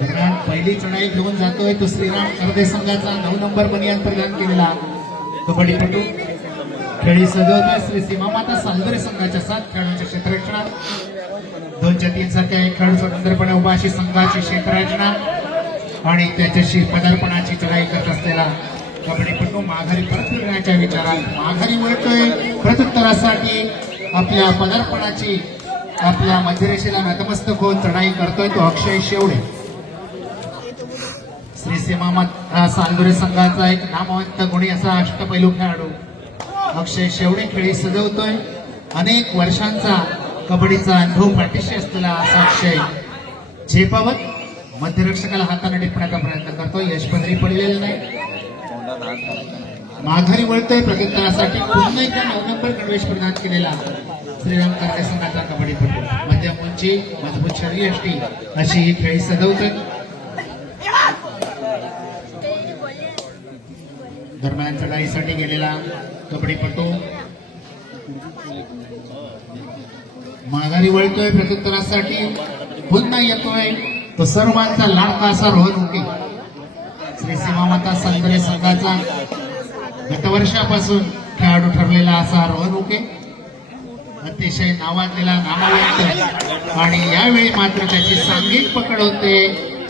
दरम्यान पहिली चढाई घेऊन जातोय तो श्रीराम करदे संघाचा 9 नंबर बनियान प्रदान केलेला कबड्डीपटू खेळी सजवतोय श्री सीमामाता सालदरे संघाच्या 7 खेळाडूंच्या क्षेत्ररक्षणात 2च्या 3 सारख्या एक खेळाडू स्वतंत्रपणे उभा अशी संघाची क्षेत्ररचना आणि त्याच्याशी पदार्पणाची चढाई करत असलेला कबड्डीपटू माघारी परत फिरण्याच्या विचारात माघारी वळतोय प्रत्युत्तरासाठी आपल्या पदार्पणाची आपल्या मध्यरेषेला नतमस्तक होऊन चढाई करतोय तो अक्षय शेवडे श्री सीमामाता सालदरे संघाचा एक नामवंत गुणी असा अष्टपैलू खेळाडू अक्षय शेवडे खेळी सजवतोय अनेक वर्षांचा कबड्डीचा अनुभव पाठीशी असलेला असा अक्षय झेपावत मध्यरक्षकाला हाताने टिपण्याचा प्रयत्न करतोय यशपदरी पडलेलं नाही माघारी वळतोय प्रत्युत्तरासाठी पुन्हा एकदा 9 नंबर गणवेश प्रदान केलेला श्रीराम करदे संघाचा कबड्डीपटू मध्यम उंची मजबूत शरीरयष्टी अशी ही खेळी सजवतोय दरम्यान चढाईसाठी गेलेला कबड्डीपटू माघारी वळतोय प्रत्युत्तरासाठी पुन्हा येतोय तो सर्वांचा लाडका असा रोहन उके श्री सीमामाता सालदरे संघाचा गतवर्षापासून खेळाडू ठरलेला असा रोहन उके अतिशय नावाजलेला नामवंत आणि यावेळी मात्र त्याची सांघिक पकड होते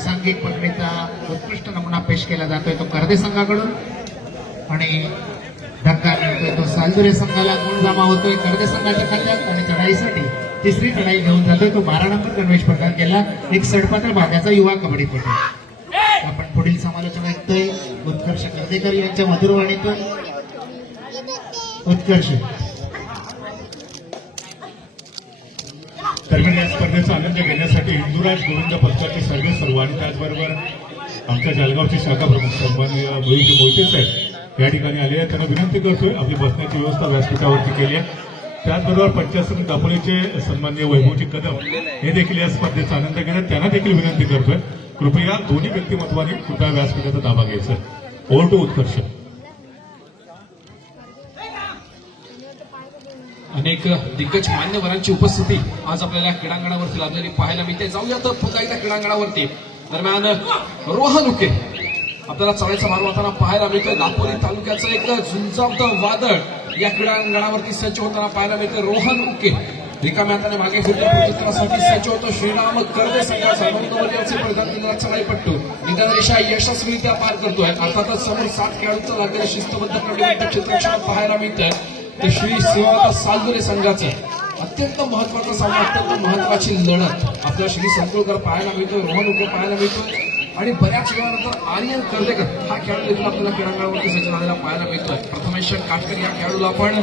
सांघिक पकडीचा उत्कृष्ट नमुना पेश केला जातोय तो करदे संघाकडून आणि धक्का मिळतोय तो सालदरे संघाला गुण जमा होतोय करदे संघाच्या खात्यात आणि चढाईसाठी तिसरी चढाई घेऊन जातोय तो 12 नंबर गणवेश प्रदान केला एक सडपातळ भागाचा युवा कबड्डीपटू आपण पुढील समालोचना ऐकतोय उत्कर्ष कर्देकर यांच्या मधुरवाणीतून उत्कर्ष दरम्यान या स्पर्धेचा आनंद घेण्यासाठी हिंदुराज गोविंद पक्षाचे सर्व आणि त्याचबरोबर आमच्या जळगावचे शाखा प्रमुख सन्माननीय मोहिते साहेब या ठिकाणी आले आहेत. त्यांना विनंती करतोय आपली बसण्याची व्यवस्था व्यासपीठावरती केली आहे. त्याचबरोबर पंचायत दापोलीचे सन्माननीय वैभवजी कदम हे देखील या स्पर्धेचा आनंद घेण्यात त्यांना देखील विनंती करतोय कृपया दोन्ही व्यक्तिमत्वाने कृपया व्यासपीठाचा ताबा घ्यायचा. ओव्हर टू उत्कर्ष. अनेक दिग्गज मान्यवरांची उपस्थिती आज आपल्याला क्रीडांगणावरती लाभलेली पाहायला मिळते. जाऊया तर पुन्हा एकदा क्रीडांगणावरती. दरम्यान रोहन उके आपल्याला चढाईचा मार्ग होताना पाहायला मिळतोय. दापोली तालुक्याचं एक झुंजावतं वादळ या क्रीडांगणावरती सज्ज होताना पाहायला मिळतोय. रोहन उके रिकाम्या हाताने मागे फिरत्या प्रत्युत्तरासाठी सज्ज होतो श्रीराम करदे संघाचा 9 नंबरचे प्रदान केलेला चढाईपट्टू निदान रेषा यशस्वीरित्या पार करतोय. अर्थातच समोर 7 खेळाडूंचं लागलेलं शिस्तबद्ध कबड्डी क्षेत्ररक्षणात पाहायला मिळतंय. ते श्री सीमामाता सालदरे संघाचं अत्यंत महत्वाचा सामना अत्यंत महत्वाची लढत आपल्या श्री संकुलकर पाहायला मिळतोय. रोहन उके पाहायला मिळतोय आणि बऱ्याच वेळानंतर आर्यन कर्देकर हा खेळाडू देखील आपल्याला क्रीडांगणावरती सज्ज झालेला पाहायला मिळतोय. प्रथमेश काटकर या खेळाडूला आपण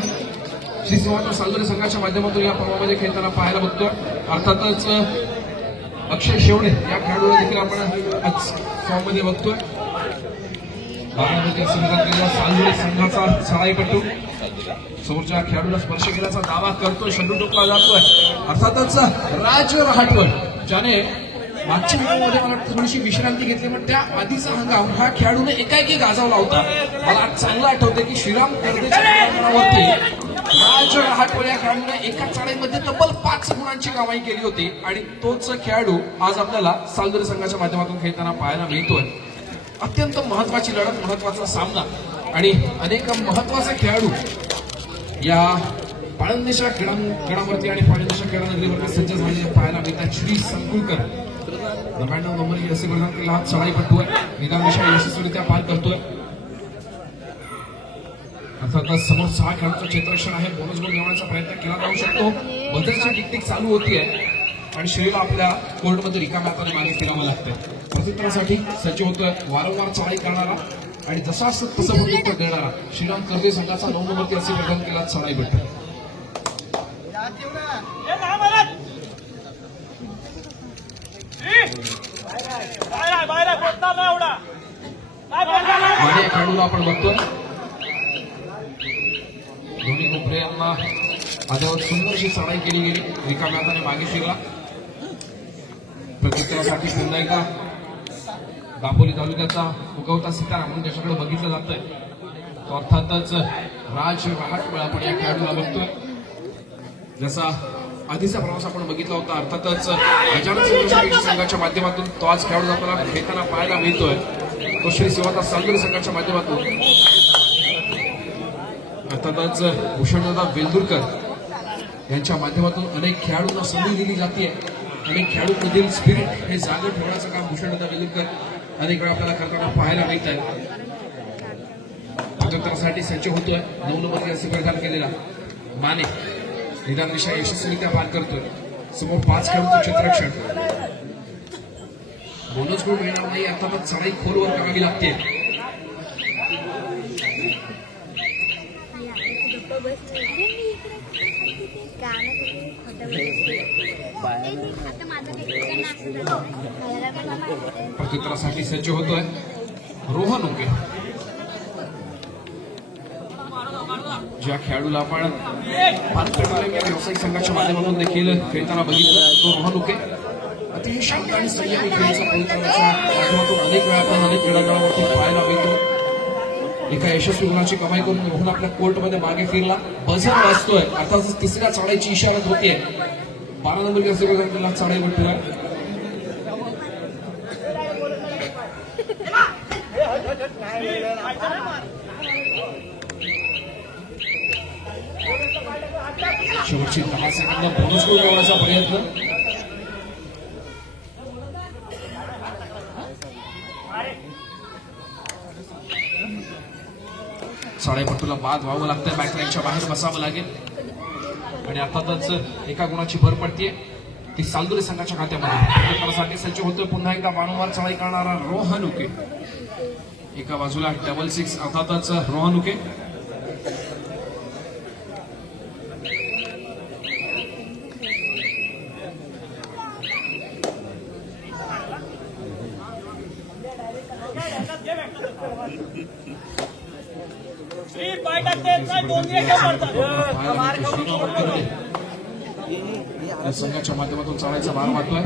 श्री सीमामाता सालदरे संघाच्या माध्यमातून या पर्वामध्ये खेळताना पाहायला बघतोय. अर्थातच अक्षय शेवडे या खेळाडूला देखील आपण आज फॉर्ममध्ये बघतोय. सालदरे संघाचा चढाईपटू समोरच्या खेळाडूला स्पर्श केल्याचा दावा करतोय. शंडू टोकला जातोय. अर्थातच राज रहाटवळ ज्याने मागच्या मध्ये मला थोडीशी विश्रांती घेतली पण त्या आधीचा हंगाम हा खेळाडूने एकाएकी गाजवला होता. मला चांगलं आठवतंय की श्रीराम कर्देच्या मैदानावरती राज रहाटवळ या खेळाडूने एका चढाईमध्ये तब्बल 5 गुणांची कमाई केली होती आणि तोच खेळाडू आज आपल्याला सालदरे संघाच्या माध्यमातून खेळताना पाहायला मिळतोय. अत्यंत महत्वाची लढत महत्वाचा सामना आणि अनेक महत्वाचे खेळाडू या पाळंदेच्या क्रीडावरती आणि पाळंदेच्या क्रीडा नगरीवरती सज्ज झालेले पाहायला मिळतात. श्री संकुलकर 99 नंबर असे प्रदान केला हा चढाईपटू आहे. निदान विषय यशस्वीरित्या पार करतोय. अर्थातच समोर 6 खेळाडूंचं क्षेत्ररक्षण आहे. बोनस गोल मिळवण्याचा प्रयत्न केला जाऊ शकतो. बदलची टिकटिक चालू होतीये आणि श्रीला आपल्या कोर्टमध्ये रिकाम्या हाताने मागे फिरावं लागतंय. प्रत्युत्तरासाठी सज्ज होतोय. वारंवार चढाई करणारा आणि जसा तसं प्रत्युत्तर देणारा श्रीराम कर्दे संघाचा 9 नंबर असे प्रदान केला चढाईपटू. खेळाडूला आपण बघतोय. दोन्ही कोपरे यांना आजवर सुंदरशी चढाई केली गेली. रिकाम्या हाताने मागे फिरला. प्रत्युत्तरासाठी पुन्हा एकदा दापोली तालुक्याचा उगवता सितारा म्हणून त्याच्याकडे बघितलं जातंय. तो अर्थातच राज रहाटवळ आपण या खेळाडूला बघतोय. जसा आधीचा प्रवास आपण बघितला होता. अर्थातच गजानन संघर्ष संघाच्या माध्यमातून तो आज खेळाडू आपल्याला खेळताना पाहायला मिळतोय. तो श्री सेवादास सालगुरे संघाच्या माध्यमातून. अर्थातच भूषणदादा वेलदुरकर यांच्या माध्यमातून अनेक खेळाडूंना संधी दिली जाते. अनेक खेळाडूंमधील स्पिरिट हे जागे ठेवण्याचं काम भूषणदादा वेलदुरकर अनेक वेळा आपल्याला करताना पाहायला मिळत आहे. प्रत्युत्तरासाठी सज्ज होतोय 9 नंबर जर्सी परिधान केलेला माने. निदान दिशा यशस्वीरित्या पार करतोय. समोर 5 खेळाडूंचं क्षेत्ररक्षण. बोनस गुण मिळणार नाही. अर्थातच चढाई खोलवर करावी लागते. प्रत्युत्तरासाठी सज्ज होतोय रोहन उके. ज्या खेळाडूला आपण भारत पेट्रोलियम या व्यावसायिक संघाच्या माध्यमातून देखील खेळताना बघितलं तो रोहन उके. अतिशय शांत आणि संयमी खेळाचा परिचारकाच्या माध्यमातून अनेक वेळा आपण अनेक क्रीडांगणावरती पाहायला मिळतो. एका यशस्वी गुणाची कमाई करून रोहन आपल्या कोर्टमध्ये मागे फिरला. बझर वाजतोय. अर्थातच तिसऱ्या चढाईची इशारत होतीये. 12 नंबर जर्सी परिधान चढाई भेटला. शेवटची 10 सेकंद बोनस गोल मिळवण्याचा प्रयत्न. साडेपट्टूला बाद व्हावं लागतंय. बॅकलाईनच्या बाहेर बसावं लागेल. आणि अर्थातच एका गुणाची भर पडतीये ती सालगुरे संघाच्या खात्यामध्ये. सज्ज होतोय पुन्हा एकदा वारंवार चढाई करणारा रोहन उके. एका बाजूला 666 अर्थातच रोहन उके. या संघाच्या माध्यमातून चढायचा भार वाटतोय.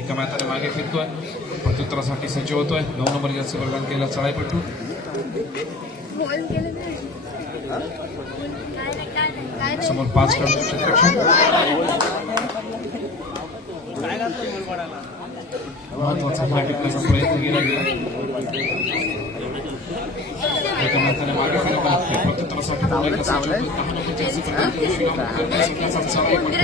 एका मॅथाने मागे फिरतोय. प्रत्युत्तरासाठी सज्ज होतोय 9 नंबर जर्सी परिधान केला चढाईपट्टू. समोर 5 खेळाडू क्षेत्ररक्षण. महत्वाचा खेळ टिकण्याचा प्रयत्न केला गेला. एका मॅथाने मागे फिरावं लागते. प्रत्युत्तरासाठी पुन्हा एकदा सज्ज होतोय 10 नंबर जर्सी परिधान केला श्रीराम संघाचा चढाईपट्टू.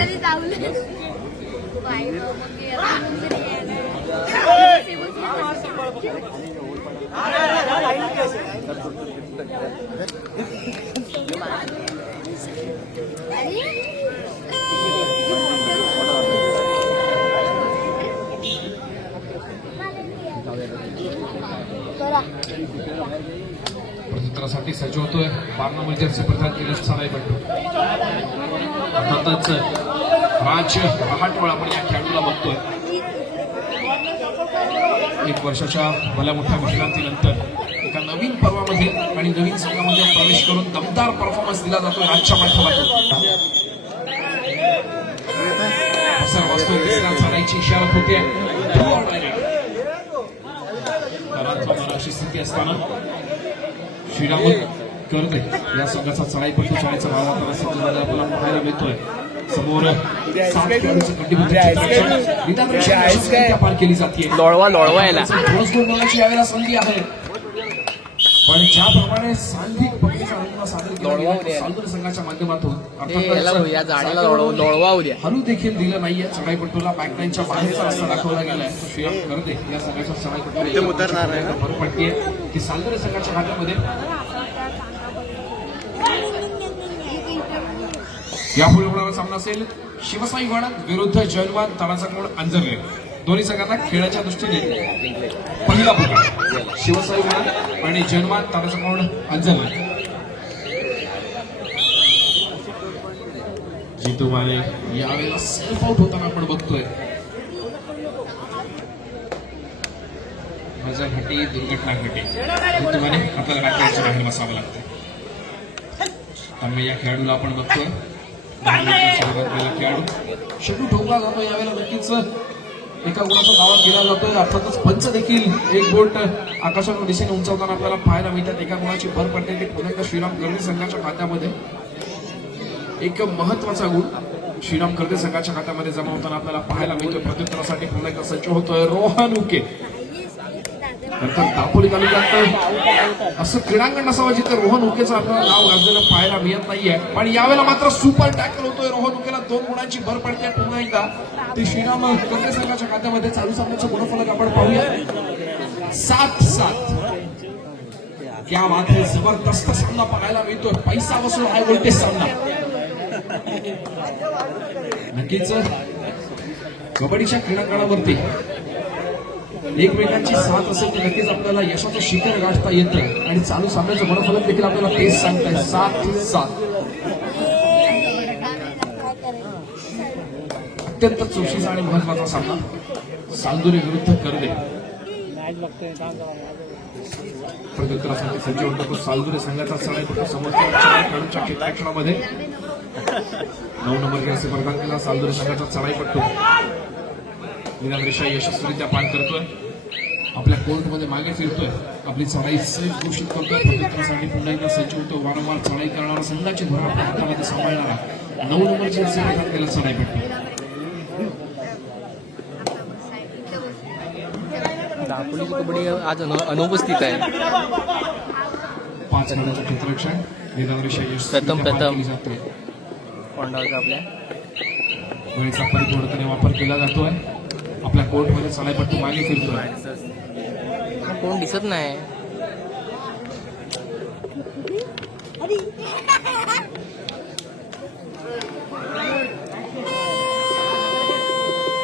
प्रत्युत्तरासाठी सज्ज होतोय 12 नंबर जर्सी परिधान केलेला चढाईपट्टू. अर्थातच राज रहाटवळ आपण या खेळाडूला बघतोय. 1 वर्षाच्या भल्या मोठ्या विश्रांतीनंतर एका नवीन पर्वामध्ये आणि नवीन संघामध्ये प्रवेश करून दमदार परफॉर्मन्स दिला जातोय राजच्या माध्यमातून. तिसऱ्या चढाईची इशारत होते. अशी स्थिती असताना श्रीराम करते या संघाचा चढाईपट्टू चढायचा भाव आपल्याला पाहायला मिळतोय. समोर 7 खेळाडूंचं कंटिन्यू पार केली जाते. लोळवा याला बोनस गोल मिळण्याची यावेळेला संधी आहे. पण ज्याप्रमाणे सांघिक पद्धतीचा रंग सादर केला गेला सालगुरे संघाच्या माध्यमातून लोळवा उद्या हरू देखील दिलं नाहीये. चढाईपट्टूला बॅकलाईनच्या बाहेरचा रस्ता दाखवला गेलाय. श्रीराम करते या संघाच्या चढाईपट्टू भर पडतीये की सालगुरे संघाच्या खात्यामध्ये. यापुढे होणारा सामना असेल शिवसाई वाडा विरुद्ध जैनवान तळाचा कोण अंजरले. दोन्ही संघांना खेळाच्या दृष्टीने पहिला पुकार शिवसाई वाडा आणि जैनवान तळाचा कोण अंजरले. जितू माने यावेळेला सेल्फ आउट होताना आपण बघतोय. माझ्या घटी दुर्घटना घटी. जितू माने आपल्याला बॅकलाईनच्या बाहेर बसावं लागतं. त्यामुळे या खेळाडूला आपण बघतोय खेळाडू शेवटी ठोकला जातो. यावेळेला नक्कीच एका गुणाचा दावा केला जातोय. अर्थातच पंच देखील एक बोट आकाशाच्या दिशेने उंचावताना आपल्याला पाहायला मिळतात. एका गुणाची भर पडते ती पुन्हा एकदा श्रीराम करणे संघाच्या खात्यामध्ये. एक महत्वाचा गुण श्रीराम कर्दे संघाच्या खात्यामध्ये जमा होताना आपल्याला पाहायला मिळतोय. प्रत्युत्तरासाठी पुन्हा एकदा सज्ज होतोय रोहन उके. नंतर दापोली तालुक्यात असं क्रीडांगण असावं जिथे रोहन उकेचं आपल्याला नाव गाजलेलं पाहायला मिळत नाहीये. पण यावेळेला मात्र सुपर टॅकल होतोय रोहन उकेला. 2 गुणांची भर पडते पुन्हा एकदा ती श्रीराम कर्दे संघाच्या खात्यामध्ये. चालू सामन्याचं गुणफलक आपण पाहूया 7-7. क्या बात है, जबरदस्त सामना पाहायला मिळतोय. पैसा वसूल हाय व्होल्टेज सामना. नक्कीच कबड्डीच्या क्रीडांगणावरती एकमेकांची साथ असेल तर नक्कीच आपल्याला यशाचं शिखर गाठता येतं. आणि चालू सामन्याचं गुणफलक देखील आपल्याला तेच सांगताय 7-7. अत्यंत चुरशीचा आणि महत्वाचा सामना सालदुरी विरुद्ध कर्दे. प्रत्युत्तरासाठी सज्ज होतो सालदुरी संघाचा चढाईपटू समोरच्या खेळाडूच्या क्षेत्रामध्ये 9 नंबर जर्सी प्रदान केला. सालदुरी संघाचा चढाईपटू निरामरेषा यशस्वीरित्या पार करतोय. आपल्या कोर्टमध्ये मागे फिरतोय. आपली चढाई सेफ घोषित करतोय. प्रत्युत्तरासाठी पुन्हा एकदा सज्ज होतो. वारंवार चढाई करणारा संघाची धोरण आपल्या हातामध्ये सांभाळणारा 9 नंबर जर्सी प्रदान केला चढाईपटू. दापोलीची कबड्डी आज अनुपस्थित आहे. 5 नंबरचं क्षेत्ररक्षण निरामरेषा प्रथम जाते. कोंडावचा आपल्या वेळेचा परिपूर्णपणे वापर केला जातोय. आपल्या कोर्टमध्ये चढाईपट्टू मागे फिरतोय. कोण दिसत नाही.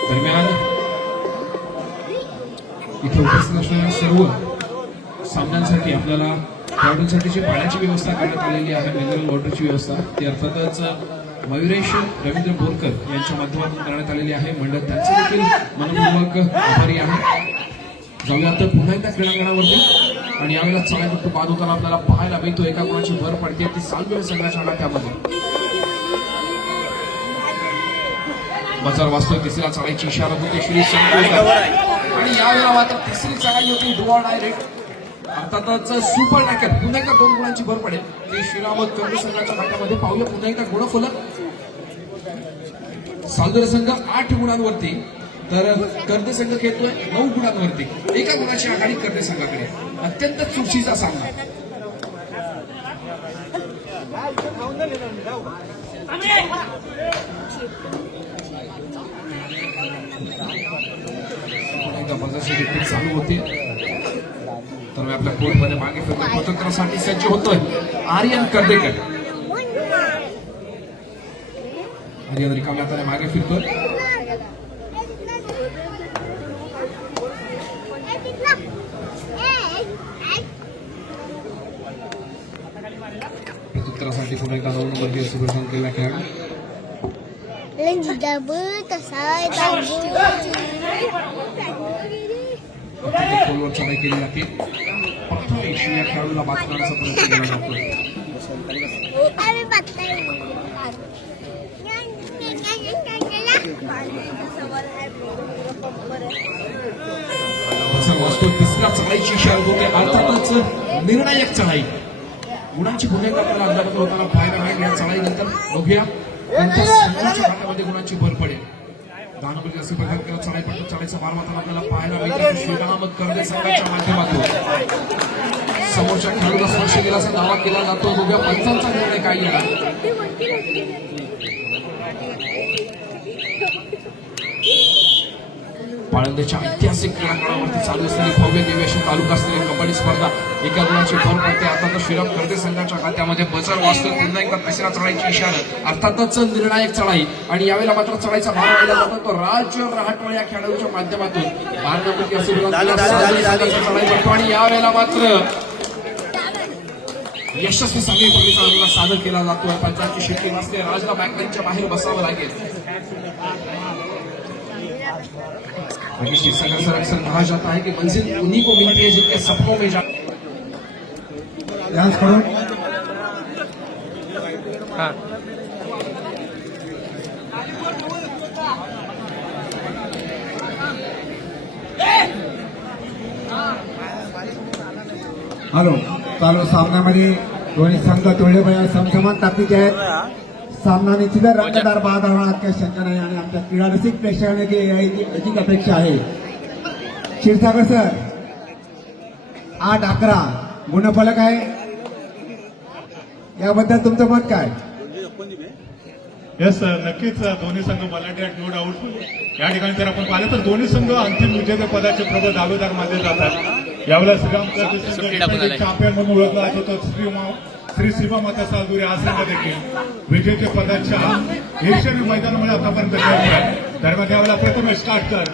दरम्यान इथे उपस्थित असणाऱ्या सर्व सामन्यांसाठी आपल्याला खेळाडूंसाठीची पाण्याची व्यवस्था करण्यात आलेली आहे. मिनरल वॉटरची व्यवस्था ती अर्थातच मयुरेश रवींद्र बोरकर यांच्या माध्यमातून करण्यात आलेली आहे. मंडळ त्यांचे देखील मनपूर्वक आभारी आहे. जाऊया तर पुन्हा एकदा क्रीडांगणावरती. आणि यावेळेला चढाईपट्टू बाद होताना आपल्याला पाहायला मिळतो. एका गुणाची भर पडते ती सालदुरी संघाच्या खात्यामध्ये. बजार वाचतोय. तिसऱ्या चढाईची इशारा होते श्री संतोष. आणि यावेळेला मात्र तिसरी चढाई होती डुआ डायरेक्ट. अर्थातच सुपर टॅकल. पुन्हा एकदा 2 गुणांची भर पडेल ती श्रीराम कर्दे संघाच्या खात्यामध्ये. पाहूया पुन्हा एकदा गुणफलक. सालदुरी संघ 8 गुणांवरती तर कर्दे संघ खेळतोय 9 गुणांवरती. एका गुणाची आघाडी कर्दे संघाकडे. अत्यंत चुरशीचा सामना. देखील चालू होते. तर मी आपल्या कोर्टमध्ये मागे फिरतोय. प्रत्युत्तरासाठी सज्ज होतोय आर्यन कर्देकर. आर्यन रिकाम्या हाताने मागे फिरतोय. प्रत्युत्तरासाठी पुन्हा एकदा 9 नंबर जर्सी प्रदान केला खेळाडू. खोलवर चढाई केली जाते. प्रथमेश या खेळाडूला बाद करण्याचा प्रयत्न केला जातोय. तिसऱ्या चढाईची इशारा होते. अर्थातच निर्णायक चढाई. गुणांची पुन्हा एकदा आपल्याला अद्याप होताना पाहायला मिळेल. या चढाईनंतर बघूया कोणत्या संघाच्या खात्यामध्ये गुणांची भर पडेल. 10 नंबर जर्सी प्रदान केला. चढाईपट्टू चढाईचा मार मात्र आपल्याला पाहायला मिळतो श्रीराम कर्दे संघाच्या माध्यमातून. समोरच्या खेळाडूला स्पर्श केल्याचा दावा केला जातो. बघूया पंचांचा निर्णय काय येणार. पाळंदेच्या ऐतिहासिक क्रीडांगणावरती चालू असलेली भव्य दिव्य अशी तालुकास्तरीय कबड्डी स्पर्धा एका गुणाची भर पडते. अर्थातच श्रीराम कर्दे संघाच्या खात्यामध्ये बजर वाचतो. पुन्हा एकदा तिसऱ्या चढाईची इशारा. अर्थातच निर्णायक चढाई. आणि यावेळेला मात्र चढाईचा भार वाढला जातो तो राज रहाटवाड या खेळाडूच्या माध्यमातून. चढाई करतो. आणि यावेळेला मात्र यशस्वी सामी पडीचा सादर केला जातो. पंचांची शिट्टी वाजते. राजला बॅकलाईनच्या बाहेर बसावं लागेल. शीर्षक अक्सर कहा जाता है कि मंजिल उन्हीं को मिलती है जिनके सपनों में हॅलो. चालू सामन्यामध्ये दोन्ही संघ तुळेबया समसमान ताकदीचे आहेत. सामना निश्चित रंगतदार बाद होणार काही शंका नाही आणि आमच्या क्रीडा रसिक प्रेक्षकांना याची अपेक्षा आहे. क्षीरसागर सर 8-11 गुणफलक आहे, याबद्दल तुमचं मत काय? येस नक्कीच दोन्ही संघ बलाढ्य आहेत, नो डाऊट. या ठिकाणी जर आपण पाहिलं तर दोन्ही संघ अंतिम विजेते पदाचे प्रबळ दावेदार मानले जातात. यावेळेला श्रीराम चॅम्पियन म्हणून ओळखला जात होता श्री सीमामाता सालदुरे हा संघ देखील विजेते पदाच्या ईर्षेने मैदानामध्ये आतापर्यंत खेळतोय. दरम्यान यावेळेला प्रथम स्टार्ट कर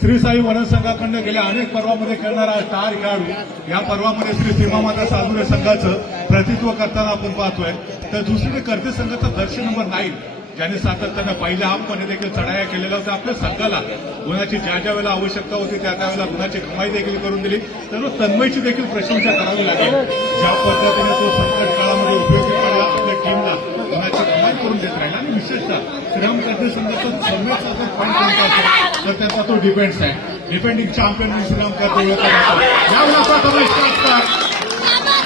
श्री साई वनन संघाकडनं गेल्या अनेक पर्वामध्ये खेळणारा स्टार खेळाडू या पर्वामध्ये श्री सीमामाता सालदुरे संघाचं प्रतिनिधित्व करताना आपण पाहतोय. तर दुसरीकडे कर्जे संघाचा दर्शन नंबर 9 ज्याने सातत्यानं पहिल्या हाफमध्ये देखील चढाया केलेल्या होत्या. आपल्या संघाला गुणाची ज्या ज्या वेळेला आवश्यकता होती त्या त्यावेळेला गुणाची कमाई देखील करून दिली. तर तन्मयची देखील प्रशंसा करावी लागेल. ज्या पद्धतीने तो संकट काळामध्ये उपयोगी पडला, आपल्या टीमला गुणाची कमाई करून देत राहिला आणि विशेषतः श्रीराम कर्जे संघाचा सर्वात जर पॉईंट कोणता असेल तर त्याचा तो डिफेन्स आहे. डिफेंडिंग चॅम्पियन म्हणून श्रीराम कर्जे ओळखला जातो. यावेळेला प्रथम स्टार्ट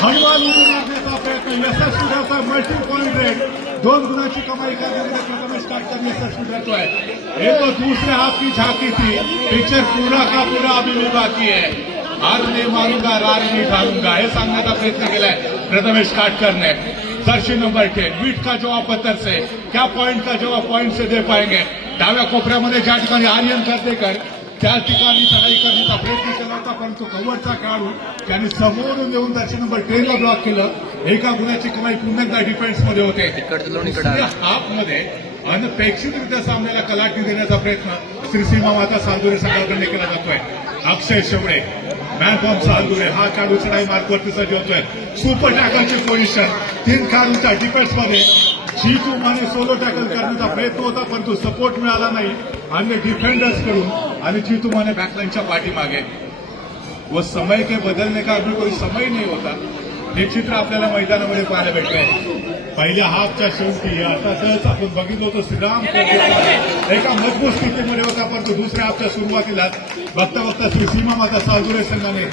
हनुमान उडी मारण्याचा प्रयत्न यशस्वी ठरतोय. मल्टी पॉइंट रेट 2 गुणाची कमाई करण्यामध्ये प्रथम स्टार्ट करणे यशस्वी ठरतोय. ये तो दूसरे हाफ की झांकी थी, पिक्चर पूरा का पूरा अभी भी बाकी है. हार नहीं मारूंगा, रार नहीं ठारूंगा हे सांगण्याचा प्रयत्न केलाय प्रथम स्टार्ट करणे. जर्सी नंबर 10 वीट का जवाब पत्थर से, क्या पॉइंट का जवाब पॉइंट से दे पाएंगे. डाव्या कोपऱ्यामध्ये ज्या ठिकाणी आर्यन कर्देकर त्या ठिकाणी चढाई करण्याचा प्रयत्न केला होता, परंतु कव्वरचा खेळाडू त्यांनी समोरून येऊन दर्शन नंबर 10 ला ब्लॉक केलं. एका गुणाची कमाई पुन्हा एकदा डिफेन्समध्ये होते. हाफमध्ये अनपेक्षितरित्या सामन्याला कलाटणी देण्याचा प्रयत्न श्री सीमामाता सालदुरे संघाकडून केला जातोय. अक्षय शेवडे मॅन फ्रॉम सालदुरे हा खेळाडू चढाई मार्कवरती सज्ज होतोय. सुपर टॅकलची पोझिशन 3 खेळाडूंच्या डिफेन्समध्ये जीतू माने सोलो टॅकल करण्याचा प्रयत्न होता, परंतु सपोर्ट मिळाला नाही अन्य डिफेंडर्स कडून आणि जीतू माने बॅकलाईनच्या पाठीमागे. व समय के बदलने का अभी कोई समय नहीं होता हे चित्र आपल्याला मैदानामध्ये पाहायला भेटतंय. पहिल्या हाफच्या शेवटी अर्थातच आपण बघितलं होतं श्रीराम एका मजबूत स्थितीमध्ये होता, परंतु दुसऱ्या हाफच्या सुरुवातीला बघता बघता श्री सीमामाता सालदुरे संघाने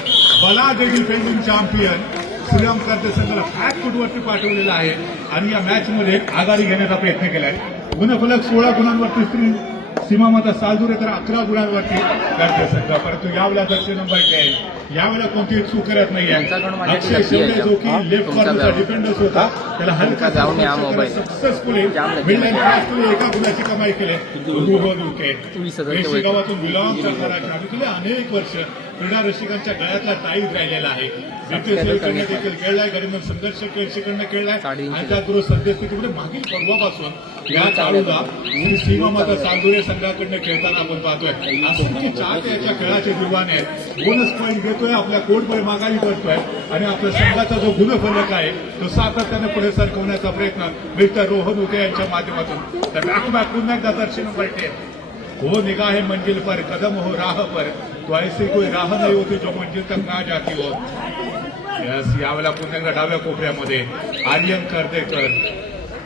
बलाढ्य डिफेंडिंग चॅम्पियन श्रीराम कर्जे संघाला बॅकफूटवरती पाठवलेला आहे आणि या मॅचमध्ये आघाडी घेण्याचा प्रयत्न केलाय. गुणफलक 16 गुणांवरती श्री सीमामाता सालदुरे तर 11 गुणांवरती कर्जे संघ. परंतु यावेळेला दर्शन नंबर 10 यावेळेला कोणतीही चूक करत नाहीये. अक्षय शेवडे जो की लेफ्ट कॉर्नरचा डिफेंडर्स होता त्याला हलका सक्सेसफुली मिडलाईन क्रॉस करून एका गुणाची कमाई केली. गावातून बिलॉंग करणारा खेळाडू गेले अनेक वर्ष क्रीडा रसिकांच्या गळ्यातला ताईत राहिलेला आहे. देखील खेळलाय, गरीब संघर्ष खेळशीकडनं खेळलाय आणि त्याचबरोबर सद्यस्थितीमध्ये मागील पर्वापासून या खेळाडूला सीमामाता सालदुरे संघाकडनं खेळताना आपण पाहतोय. असं चाहते याच्या खेळाचे दिवाने आहेत. बोनस पॉईंट घेतोय, आपल्या कोर्टमध्ये माघारी करतोय आणि आपल्या संघाचा जो गुणफलक आहे तो सातत्याने पुढे सरकवण्याचा प्रयत्न मिस्टर रोहन उके यांच्या माध्यमातून. तर बॅक टू बॅक पुन्हा एकदा दर्शन नंबर 10 हो निगाहे मंजिल पर कदम हो राह पर तो ऐसी कोई राह नहीं होती जो मंजिल तक ना जाती हो. यस यावेळेला पुन्हा एकदा डाव्या कोपऱ्यामध्ये आर्यन कर्देकर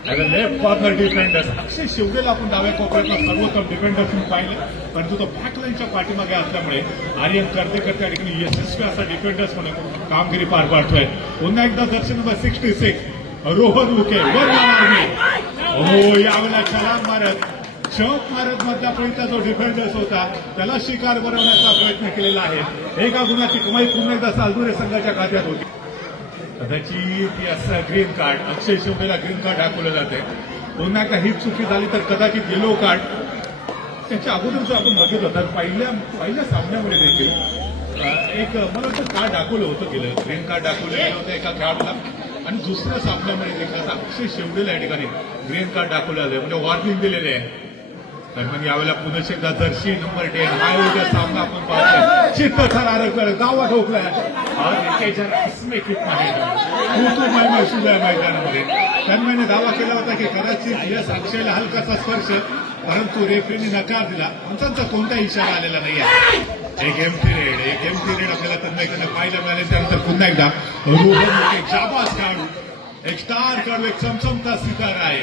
लेफ्ट कॉर्नर डिफेंडर्स. अक्षय शेवडेला आपण डाव्या कोपऱ्यातला सर्वोत्तम डिफेंडर्स म्हणून पाहिले, परंतु तो बॅकलाईनच्या पाठीमागे असल्यामुळे आर्यन कर्देकर त्या ठिकाणी यशस्वी असा डिफेंडर्स म्हणून कामगिरी पार पाडतोय. पुन्हा एकदा दर्शन नंबर 66 रोहन उके वर हो यावेळेला छलांग मारत चौक मारत मधला पहिला जो डिफेंडर्स होता त्याला शिकार बनवण्याचा प्रयत्न केलेला आहे. एका गुणाची कमाई पुन्हा एकदा सालदुरे संघाच्या खात्यात होती. कदाचित असं ग्रीन कार्ड अक्षय शेवटेला ग्रीन कार्ड दाखवलं जाते. पुन्हा एकदा ही चुकी झाली तर कदाचित येलो कार्ड. त्याच्या अगोदर जर आपण बघितलं तर पहिल्या सामन्यामध्ये देखील एक मला वाटतं कार्ड दाखवलं होतं गेलं, ग्रीन कार्ड दाखवलं गेलं होतं एका खेळाडूला आणि दुसऱ्या सामन्यामध्ये देखील आता अक्षय शेवटेला या ठिकाणी ग्रीन कार्ड दाखवलं आलं म्हणजे वॉर्निंग दिलेले आहे. दरम्यान यावेळेला पुन्हा एकदा जर्सी नंबर 10 मायवचा सामना आपण पाहतोय. चित्त थरारक गावा ठोकलाय इसमें कितना है तू माय सुद्धा मैदानामध्ये तन्मयने दावा केला होता की कदाचित यश अक्षयला हलकाचा स्पर्श, परंतु रेफरीने नकार दिला. पंचांचा कोणताही इशारा आलेला नाही आहे. एक एमटी रेड आपल्याला तन्मयकडनं पाहायला मिळाले. त्यानंतर पुन्हा एकदा रोहन एक जाबाज खेळाडू, एक स्टार खेळाडू, एक चमचमता सितारा आहे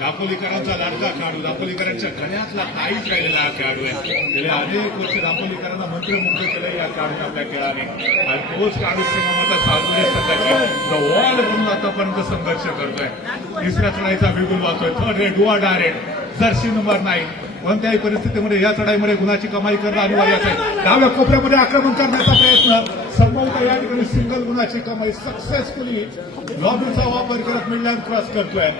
दापोलीकरांचा लाडका खेळाडू, दापोलीकरांच्या गळ्यातला काहीच राहिलेला हा खेळाडू आहे. गेले अनेक वर्ष दापोलीकरांना मंत्रमुग्ध केलं या खेळाडूने आपल्या खेळाने, आणि तोच खेळाडू श्रीमाता सालुरे संघाची वॉल म्हणून आतापर्यंत संघर्ष करतोय. तिसऱ्या चढाईचा बिगुल वाचतोय. Third red डुआ direct Jersey number 9. कोणत्याही परिस्थितीमध्ये या चढाईमध्ये गुणाची कमाई करणं अनिवार्य आहे. डाव्या कोपऱ्यामध्ये आक्रमण करण्याचा प्रयत्न, संभवतः या ठिकाणी सिंगल गुणाची कमाई सक्सेसफुली लॉबीचा वापर करत मिडलँड क्रॉस करतोय.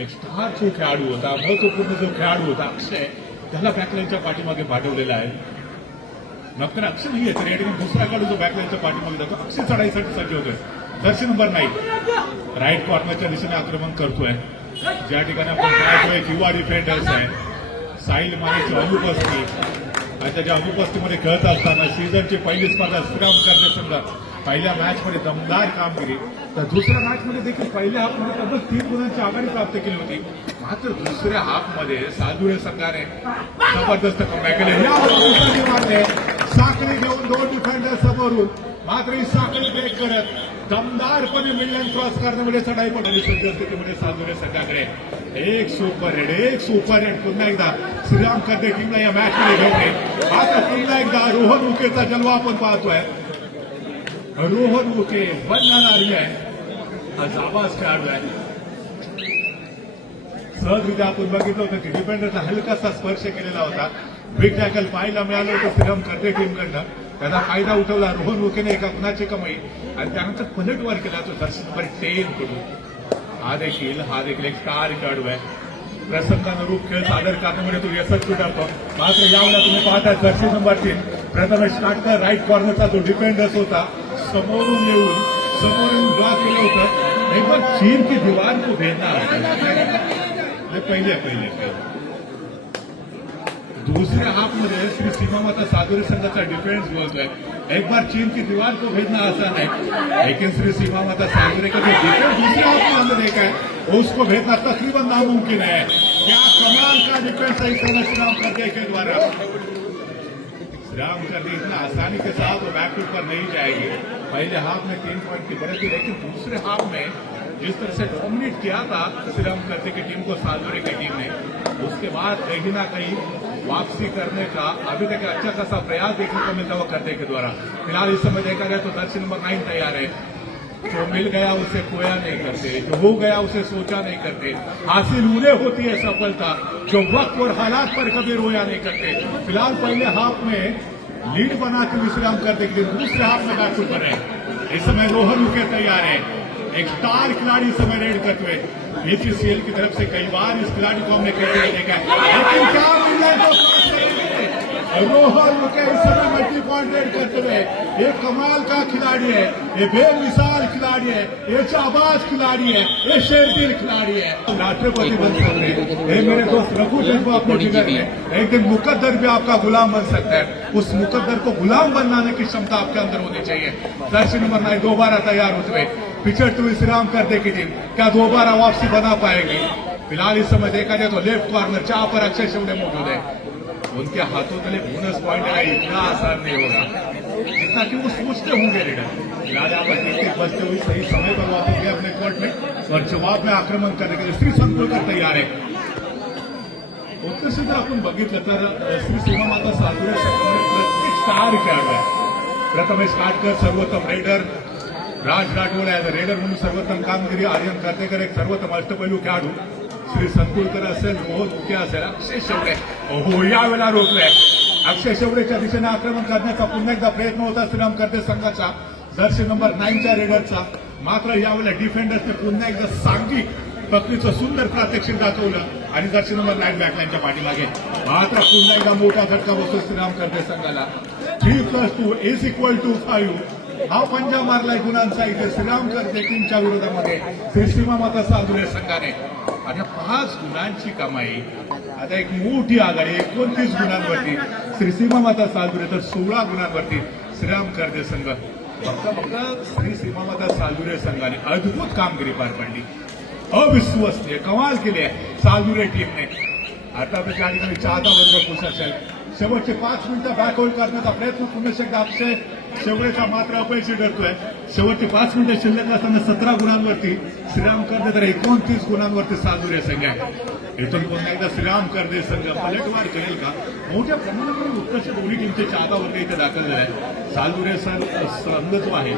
एक स्टार जो खेळाडू होता, महत्वपूर्ण जो खेळाडू होता अक्षय, त्याला बॅकलाईनच्या पाठीमागे पाठवलेला आहे. नंतर अक्षय नाही आहे तर या ठिकाणी दुसरा खेळाडू जो बॅकलाईनच्या पाठीमागे जातो, अक्षय चढाईसाठी सज्ज होतोय. जर्सी नंबर 9 राईट कॉर्नरच्या दिशेने आक्रमण करतोय. ज्या ठिकाणी आपण पाहतोय युवा डिफेंडर्स आहे, साहिल मानेची अनुपस्थिती, आणि त्याच्या अनुपस्थितीमध्ये खेळत असताना सीझनची पहिली स्पर्धा श्रीराम करणे संघ पहिल्या मॅचमध्ये दमदार कामगिरी, तर दुसऱ्या मॅचमध्ये देखील पहिल्या हाफमध्ये तब्बल 3 गुणांची आघाडी प्राप्त केली होती. मात्र दुसऱ्या हाफमध्ये सालुरे संघाने जबरदस्त कमबॅक केले. साखळी घेऊन 2 डिफेंडर समोरून, मात्र ही साखळी ब्रेक करत दमदारपणे मिडलँड क्रॉस करण्यामध्ये चढाई पडली. सध्या स्थितीमध्ये सालुरे संघाकडे एक सुपर हेड पुन्हा एकदा श्रीराम करते टीमला या मॅचमध्ये घेऊन. मात्र पुन्हा एकदा रोहन उकेचा जलवा आपण पाहतोय. रोहन उके बनणारी आहे, हा जाबाज खेळाडू आहे. सहजरित्या आपण बघितलं होतं की डिफेंडरचा हलकासा स्पर्श केलेला होता. बिग टॅकल पाहायला मिळालं होतं श्रीराम करते टीमकडनं. त्याचा फायदा उठवला रोहन उकेने एका गुणाची कमाई, आणि त्यानंतर पलटवार केला तो जर्सी नंबर 10 कडून. हा देखील एक स्टार खेळाडू आहे. प्रसंगानुरूप खेळ सादर करण्यामध्ये तो यशस्वी ठरतो. मात्र यावेळेला तुम्ही पाहता जर्सी नंबर 3 प्रथम स्टार्टर राईट कॉर्नरचा जो डिफेंडर्स होता, समोरून ब्लॉक केलं होतं. एक बार चीन की दीवार को भेदना पहिले दुसऱ्या हाफमध्ये श्री सीमामाता सालुरे संघाचा डिफेंस बोलतोय. एक बार चीन की दीवार को भेजना आसान है, लेकिन श्री सीमामाता सालुरे का जो डिफेंस दूसरे हाफ के अंदर देखा है उसको भेजना तकरीबन नामुमकिन है. क्या कमाल का डिफेंस है इस श्रीराम करते के द्वारा. श्रीराम करते इतना आसानी के साथ वो बैक टू पर नहीं जाएगी. पहले हाफ में 3 पॉइंट की बढ़त थी, लेकिन दूसरे हाफ में जिस तरह से डोमिनेट किया था श्रीराम करते की टीम को सालुरे की टीम ने, उसके बाद कहीं ना कहीं वापसी करने का अभी तक अच्छा खासा प्रयास देखने को मिलता हुआ करते के द्वारा. फिलहाल इस समय देखा जाए तो जर्सी नंबर 9 तैयार है. जो मिल गया उसे खोया नहीं करते, जो हो गया उसे सोचा नहीं करते. हासिल उन्हें होती है सफलता जो वक्त और हालात पर कभी रोया नहीं करते. फिलहाल पहले हाफ में लीड बना के विश्राम करते के लिए दूसरे हाफ में बैक पर है. इस समय रोहन उके तैयार है. एक स्टार खिलाड़ी इस समय रेड करते हुए. बीसीसीएल की तरफ से कई बार इस खिलाड़ी को हमने खेलते हुए देखा है, लेकिन क्या रोहन उके इस समय मल्टी पॉइंट रेड करते हुए. ये कमाल का खिलाड़ी है, ये बेमिसाल खिलाड़ी है, ये जाबाज खिलाड़ी है, ये शेरदिल खिलाड़ी है. राष्ट्रपति बन सकते हैं. ये मेरे दोस्त रघु जज्बा अपने जिगर में एक दिन मुकद्दर भी आपका गुलाम बन सकता है. उस मुकद्दर को गुलाम बनाने की क्षमता आपके अंदर होनी चाहिए. जर्सी नंबर 9 दोबारा तैयार होते हुए पिछड़ हुई श्रीराम करते की टीम क्या दोबारा वापसी बना पाएगी. फिलहाल इस समय देखा जाए तो लेफ्ट कॉर्नर जहां पर अक्षय शिवड़े मौजूद है, उनके हाथों तले बोनस पॉइंट है. इतना आसान नहीं होगा जितना कि वो सोचते होंगे रेडर. फिलहाल यहाँ पर देखते बचते हुए सही समय पर वापस गए अपने कोर्ट में और जवाब में आक्रमण करने के लिए श्री संकुलकर तैयार है. उत्कृष्ट जर आपण बघितलं तर श्री सीमामाता सालुरे संघामध्ये प्रत्येक स्टार खेळाडू आहे. प्रथम स्टार्टकर सर्वोत्तम रेडर राज राठोड आहे. रेडर म्हणून सर्वोत्तम कामगिरी आर्यन करतेकर एक सर्वोत्तम अष्टपैलू खेळाडू. श्री संकुलकर असेल, रोहन उके असेल, अक्षय शेवडे हो यावेळेला रोखलंय. अक्षय शेवडेच्या दिशेने आक्रमण करण्याचा पुन्हा एकदा प्रयत्न होता श्रीराम करते संघाचा जर्सी नंबर 9च्या रेडरचा. मात्र यावेळेला डिफेंडर्सने पुन्हा एकदा सांघिक पकडीचं सुंदर प्रात्यक्षिक दाखवलं आणि जर्सी नंबर 9 बॅकलाईनच्या पाठीमागे. मात्र पुन्हा एकदा मोठा झटका बसतो श्रीराम करते संघाला. 3+2 = 5 हा पंजा मारलाय गुणांचा इथे श्रीराम करते टीमच्या विरोधामध्ये श्री सीमामाता सालुरे संघाने. आणि 5 गुणांची कमाई. आता एक मोठी आघाडी 29 गुणांवरती श्री सीमामाता सालुरे, तर 16 गुणांवरती श्रीराम करते संघ. बघता श्री सीमामाता सालुरे संघाने अद्भुत कामगिरी पार पाडली. अविश्वसनीय कमाल केली आहे सालुरे टीमने. आता त्या ठिकाणी 14 वर्ग खुश असेल. शेवटचे 5 मिनिटं बॅक होल्ड करण्याचा प्रयत्न पुन्हा एकदा अक्षय शेवटचा मात्र अपयशी ठरतोय. शेवटची 5 मिनिटं शिल्लक असताना 17 गुणांवरती श्रीराम कर्दे तर 29 गुणांवरती सालदुरे संघ आहे. इथून पुन्हा एकदा श्रीराम कर्दे संघ पलटवार करेल का? मोठ्या प्रमाणावर उत्कर्ष दोन्ही टीमचे चाहता वर्ग इथे दाखल झाले आहे. सालदुरे संघ जो आहे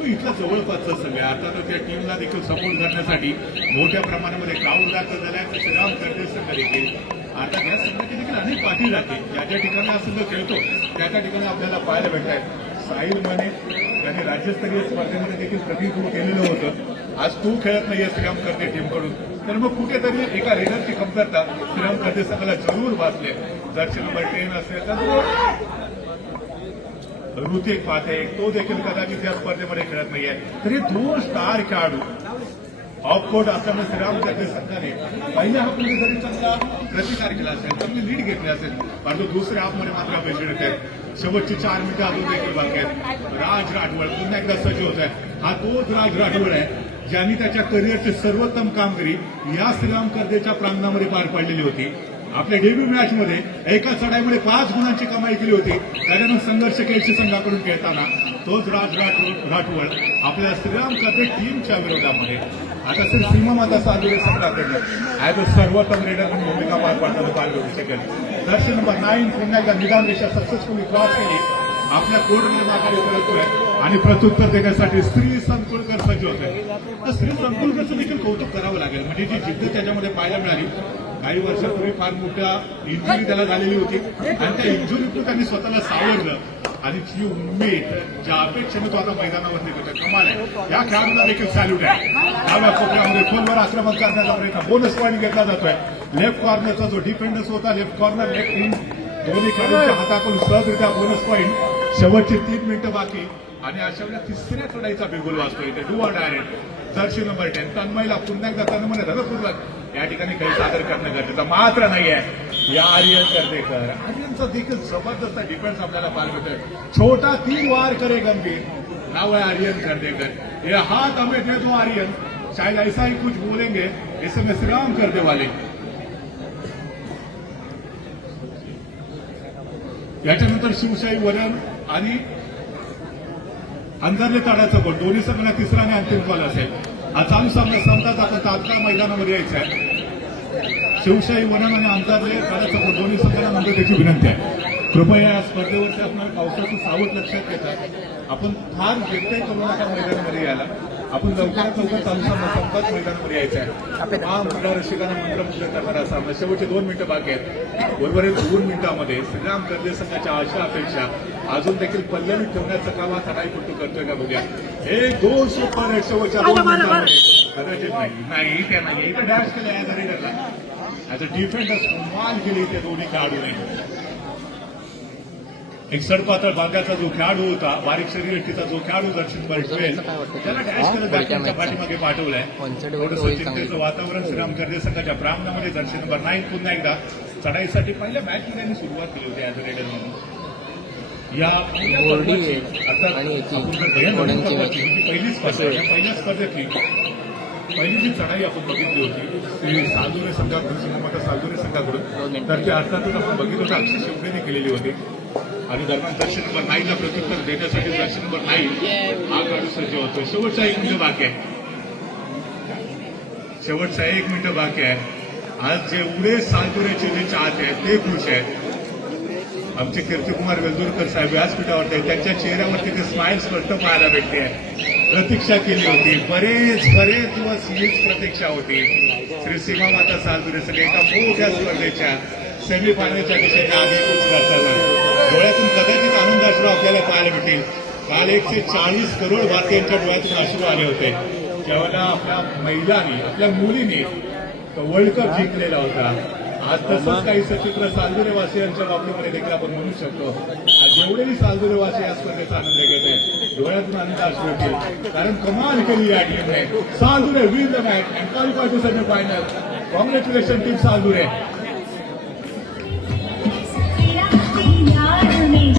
तो इथला जवळपासचा संघ आहे. अर्थातच त्या टीमला देखील सपोर्ट करण्यासाठी मोठ्या प्रमाणामध्ये क्राऊड दाखल झाला आहे. श्रीराम कर्दे संघ देखील आता या संघाची देखील अनेक पाठी जाते. ज्या ज्या ठिकाणी हा संघ खेळतो त्या त्या ठिकाणी आपल्याला पाहायला भेटत आहे. साहिल मने त्यांनी राज्यस्तरीय स्पर्धेमध्ये देखील प्रतिनिधित्व केलेलं होतं. आज तो खेळत नाहीये श्रीराम कर्दे टीमकडून. तर मग कुठेतरी एका रेडरची कमतरता श्रीराम कर्दे संघाला जरूर वाचले. जर्सी नंबर 10 असेल तर ऋतिक पाथे तो देखील कदाचित या स्पर्धेमध्ये खेळत नाहीये. तरी 2 स्टार खेळाडू ऑफकोर्ट असताना श्रीराम कर्दे संघाने पहिल्या हाफमध्ये जरी चांगला प्रतिकार केला असेल, चांगली लीड घेतली असेल, परंतु दुसऱ्या हाफमध्ये मात्र अपयशी ठरत आहेत. शेवटची 4 मिनिटं अजून देखील बाकी आहेत. राज राठवड पुन्हा एकदा सज्ज होत आहे. हा तोच राज राठवड आहे ज्यांनी त्याच्या करिअरची सर्वोत्तम कामगिरी या श्रीराम कर्देच्या प्रांगणामध्ये पार पाडलेली होती. आपल्या डेब्यू मॅचमध्ये एका चढाईमध्ये 5 गुणांची कमाई केली होती. त्याच्यानं संघर्ष केळशी संघाकडून खेळताना तोच राज राठवड आपल्या श्रीराम कर्दे टीमच्या विरोधामध्ये आता सीमा माता सालदुरे संघाकडनं ऍज अ सर्वोत्तम रेडर म्हणून भूमिका पार पाडताना पार करू शकेल. दर्शन नंबर 9 पुन्हा एकदा निदान रेषा सक्सेसफुली क्रॉस केली. आपल्या कोर्टमध्ये माघारी परततोय आणि प्रत्युत्तर देण्यासाठी श्री संकुलकर सज्ज होते. तर श्री संकुलकरचं देखील कौतुक करावं लागेल. म्हणजे जी जिद्द त्याच्यामध्ये पाहायला मिळाली. काही वर्षापूर्वी फार मोठा इंजुरी त्याला झालेली होती आणि त्या इंजुरीतून त्यांनी स्वतःला सावरलं आणि जी उमेद ज्या अपेक्षेने तो आता मैदानावरती होता कमाल आहे. या खेळाडूला देखील सॅल्यूट आहे. डाव्या कोपऱ्यामध्ये खोलवर आक्रमण करण्याचा प्रयत्न बोनस पॉईंट घेतला जातोय. लेफ्ट कॉर्नरचा जो डिफेंडर्स होता लेफ्ट कॉर्नर लेफ्ट विंग दोन्ही खेळाडूंच्या हातातून सहजरित्या बोनस पॉईंट. शेवटची 3 मिनिटं बाकी आणि अशा वेळेला तिसऱ्या चढाईचा बिगुल वाजतो इथे do or direct. Jersey number 10 तन्मयला पुन्हा एकदा तन्मय धरपूर्वक या ठिकाणी काही सादर करणं गरजेचं मात्र नाहीये. या आर्यन कर्देकर आर्यनचा देखील जबरदस्त डिफेन्स आपल्याला पाहायला मिळतोय. छोटा 3 वार करे गंभीर नाव है आर्यन कर्देकर. ये हाथ हमें दे दो आर्यन शायद ऐसा ही कुछ बोलेंगे इसमें श्रीराम कर्दे वाले. याच्यानंतर शिवशाही वरण आणि अंधारले ताडाचा गोल दोन्ही संघांना तिसरा आणि अंतिम कॉल असेल. हा चालू सामना संपताच आपण तात्काळ मैदानामध्ये यायचं आहे. शिवशाही वनन आणि अंधारले ताडाचा गोल दोन्ही संघांना नोंदवण्याची विनंती आहे. कृपया या स्पर्धेवरती आपण पावसाचं सावध लक्षात घेता आपण फार व्यत्यय करू नका मैदानामध्ये यायला. आपण लवकरात लवकर चालू सामना संपताच मैदानामध्ये यायचं आहे. हा क्रीडा रसिकांना मंत्रमुग्ध करणारा सामना. शेवटचे 2 मिनिटं बाकी आहेत. बरोबर 2 मिनिटांमध्ये श्रीराम कर्दे संघाच्या आशा अपेक्षा अजून देखील पल्लवी ठेवण्याचं काम हा चढाईपट्टू करतोय का बघूया. हे 2 सुपर शेवटच्या 2 मिनिटांमध्ये कदाचित नाही त्या नाही इथं डॅश केलं ऍज अ रेडरला ऍज अ डिफेंडर्स कमाल केली इथे दोन्ही खेळाडूने. एक सडपातळ भागाचा जो खेळाडू होता बारीक शरीरयष्टीचा जो खेळाडू दर्शन बळवेल त्याला डॅश करत बॅटिंगच्या पाठीमागे पाठवलाय. थोडंसं चिंतेचं वातावरण श्रीराम कर्दे संघाच्या प्रांगणामध्ये. दर्शन नंबर 9 पुन्हा एकदा चढाईसाठी पहिल्या मॅचमध्ये त्यांनी सुरुवात केली होती ऍज अ रेडर म्हणून. या पहिली स्पर्धेतली पहिली जी चढाई आपण बघितली होती ती सालदुरे संघाकडून सालदुरे संघाकडून तर ती अर्थातच आपण बघितलं होतं अक्षय शेवटेने केलेली होती. आणि दरम्यान दर्शन नंबर 9ला प्रत्युत्तर देण्यासाठी दर्शन नंबर 9 हा खेळाडू सज्ज होतो. शेवटचा 1 मिनिट बाकी आहे. शेवटचा 1 मिनिट बाकी आहे. आज जेवढे सालदुरेचे जे चाहते आहेत ते खुश आहेत. आमचे कीर्तिकुमार वेलदुरकर साहेब व्यासपीठावरती आहेत. त्यांच्या चेहऱ्यावरती ते स्माईल स्पष्ट पाहायला भेटते आहे. प्रतीक्षा केली होती बरेच दिवस हीच प्रतीक्षा होती. श्री सीमा माता सालदुरे सगळे एका मोठ्या स्पर्धेच्या सेमीफायनलच्या दिशेने आधी करताना डोळ्यातून कदाचित आनंदाश्रू आपल्याला पाहायला भेटेल. काल 140 करोड भारतीयांच्या डोळ्यातून अश्रू आले होते ज्यावेळेला आपल्या महिलांनी आपल्या मुलीने तो वर्ल्ड कप जिंकलेला होता. आज तसंच काही सचित्र सालदुरेवासियांच्या बाबतीमध्ये देखील आपण म्हणू शकतो. जेवढेही सालदुरेवासी या स्पर्धेचा आनंद घेत आहेत डोळ्यातून आनंद असू येतील कारण कमाल केली या टीमने. Saldure win the match and qualify to semifinal. Congratulation team सालदुरे.